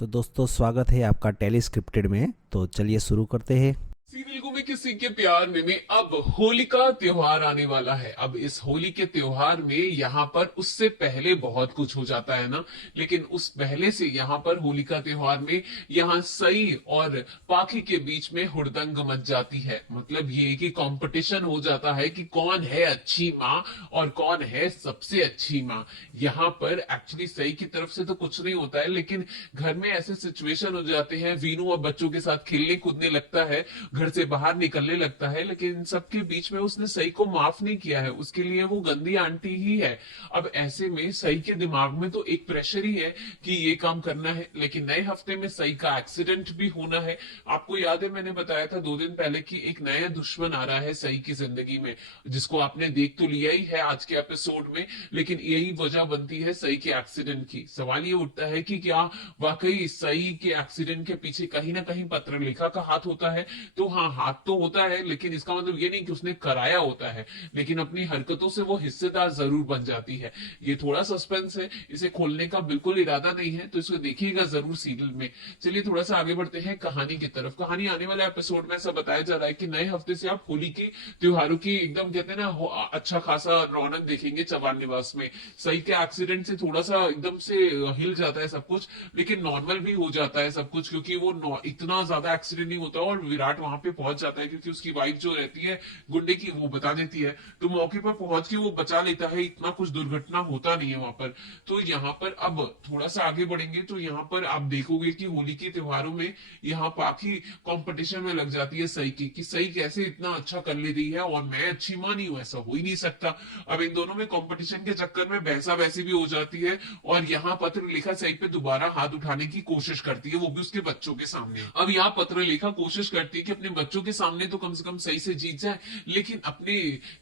तो दोस्तों स्वागत है आपका टेली स्क्रिप्टेड में। तो चलिए शुरू करते हैं। सीरियल को भी किसी के प्यार में अब होली का त्योहार आने वाला है। अब इस होली के त्योहार में यहाँ पर उससे पहले बहुत कुछ हो जाता है ना। लेकिन उस पहले से यहाँ पर होली का त्योहार में यहाँ सई और पाखी के बीच में हुड़दंग मच जाती है। मतलब ये कि कंपटीशन हो जाता है कि कौन है अच्छी माँ और कौन है सबसे अच्छी माँ। यहाँ पर एक्चुअली सई की तरफ से तो कुछ नहीं होता है, लेकिन घर में ऐसे सिचुएशन हो जाते हैं। वीनू अब बच्चों के साथ खेलने कूदने लगता है, घर से बाहर निकलने लगता है, लेकिन इन सबके बीच में उसने सई को माफ नहीं किया है। उसके लिए वो गंदी आंटी ही है। अब ऐसे में सई के दिमाग में तो एक प्रेशर ही है कि ये काम करना है, लेकिन नए हफ्ते में सई का एक्सीडेंट भी होना है। आपको याद है मैंने बताया था 2 दिन पहले कि एक नया दुश्मन आ रहा है सई की जिंदगी में, जिसको आपने देख तो लिया ही है आज के एपिसोड में। लेकिन यही वजह बनती है सई के एक्सीडेंट की। सवाल ये उठता है कि क्या वाकई सई के एक्सीडेंट के पीछे कहीं ना कहीं पत्रलेखा का हाथ होता है। तो हाँ, हाथ तो होता है, लेकिन इसका मतलब ये नहीं कि उसने कराया होता है, लेकिन अपनी हरकतों से वो हिस्सेदार जरूर बन जाती है। ये थोड़ा सस्पेंस है, इसे खोलने का बिल्कुल इरादा नहीं है, तो इसको देखिएगा जरूर सीरियल में। चलिए थोड़ा सा आगे बढ़ते हैं कहानी की तरफ। कहानी आने वाले एपिसोड में ऐसा बताया जा रहा है कि नए हफ्ते से आप होली के त्योहारों की एकदम कहते हैं ना अच्छा खासा रौनक देखेंगे चवान निवास में। सही के एक्सीडेंट से थोड़ा सा एकदम से हिल जाता है सब कुछ, लेकिन नॉर्मल भी हो जाता है सब कुछ, क्योंकि वो इतना ज्यादा एक्सीडेंट नहीं होता और विराट वहां पे पहुंच जाता है, क्योंकि उसकी वाइफ जो रहती है गुंडे की वो बता देती है, तो मौके पर पहुंच के वो बचा लेता है। इतना कुछ दुर्घटना होता नहीं है वहां पर। तो यहाँ पर अब थोड़ा सा आगे बढ़ेंगे तो यहाँ पर आप देखोगे कि होली के त्योहारों में यहाँ पाखी कंपटीशन में लग जाती है सही की, कि सही कैसे इतना अच्छा कर ले रही है और मैं अच्छी मां नहीं हूं, ऐसा हो ही नहीं सकता। अब इन दोनों में कंपटीशन के चक्कर में बहसा वैसी भी हो जाती है, और यहाँ पत्र लेखा सही पे दोबारा हाथ उठाने की कोशिश करती है, वो भी उसके बच्चों के सामने। अब यहाँ पत्र लेखा कोशिश करती है कि अपने बच्चों के सामने तो कम से कम सही से जीत जाए, लेकिन अपने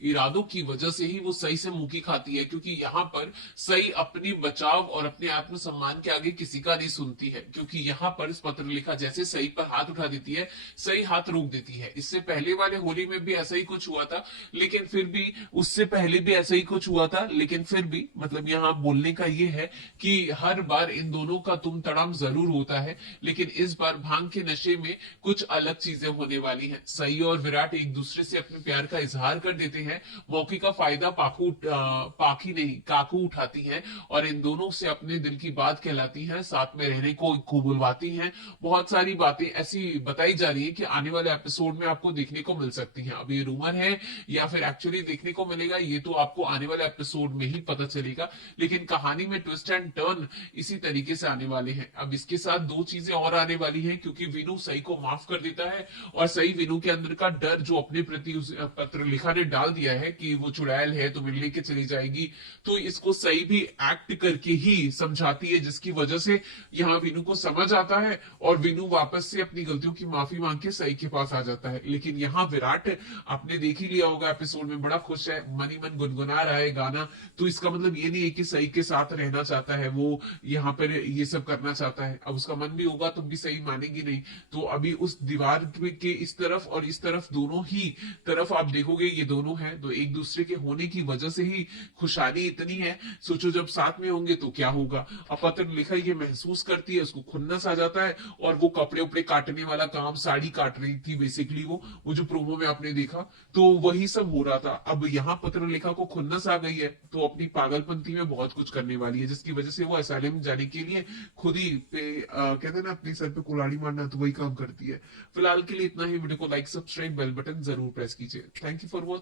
इरादों की वजह से ही वो सही से मुंह खाती है, क्योंकि यहाँ पर सही अपनी बचाव और अपने आत्मसम्मान के आगे किसी का नहीं सुनती है। क्योंकि यहाँ पर इस पत्र लेखा जैसे सही पर हाथ उठा देती है, सही हाथ रोक देती है। इससे पहले वाले होली में भी ऐसा ही कुछ हुआ था, लेकिन फिर भी उससे पहले भी ऐसा ही कुछ हुआ था, लेकिन फिर भी मतलब यहाँ बोलने का ये है कि हर बार इन दोनों का तुम तड़ाम जरूर होता है, लेकिन इस बार भांग के नशे में कुछ अलग चीजें होने वाली हैं। सई और विराट एक दूसरे से अपने प्यार का इजहार कर देते हैं। मौके का फायदा पाखी नहीं काकू उठाती है, और इन दोनों से अपने दिल की बात कहलाती है, साथ में रहने को बुलवाती हैं। बहुत सारी बातें ऐसी बताई जा रही है कि आने वाले एपिसोड में आपको देखने को मिल सकती हैं। अब ये रूमर है या फिर एक्चुअली देखने को मिलेगा, ये तो आपको आने वाले एपिसोड में ही पता चलेगा। लेकिन कहानी में ट्विस्ट एंड टर्न इसी तरीके से आने वाले हैं। अब इसके साथ 2 चीजें और आने वाली हैं, क्योंकि विनू सई को माफ कर देता है, और सई विनू के अंदर का डर जो अपने प्रति उस पत्र लिखा ने डाल दिया है कि वो चुड़ैल है तो मिल लेके चली जाएगी, तो इसको सई भी एक्ट करके ही समझाती है, जिसकी वजह से यहाँ विनू को समझ आता है और विनू वापस से अपनी गलतियों की माफी मांग के सई के पास आ जाता है। लेकिन यहाँ विराट आपने देख ही लिया होगा एपिसोड में, बड़ा खुश है, मन ही मन गुनगुना रहा है गाना। तो इसका मतलब ये नहीं है कि सई के साथ रहना चाहता है, वो यहाँ पर ये सब करना चाहता है। अब उसका मन भी होगा तो भी सही मानेगी नहीं। तो अभी उस दीवार के इस तरफ और इस तरफ, दोनों ही तरफ आप देखोगे ये दोनों हैं, तो एक दूसरे के होने की वजह से ही खुशहाली इतनी है। सोचो जब साथ में होंगे तो क्या होगा। अब पत्र लिखा ये महसूस करती है, उसको खुन्नस आ जाता है, और वो कपड़े उपड़े काटने वाला काम, साड़ी काट रही थी बेसिकली, वो जो प्रोमो में आपने देखा, तो वही सब हो रहा था। अब यहाँ पत्र लेखा को खुन्नस आ गई है, तो अपनी पागलपंती में बहुत कुछ करने वाली है, जिसकी वजह से वो असाइलम जाने के लिए खुद ही पे कहते हैं ना अपने सर पे कुल्हाड़ी मारना, तो वही काम करती है। फिलहाल के लिए इतना ही। वीडियो को लाइक सब्सक्राइब बेल बटन जरूर प्रेस कीजिए। Thank you for watching.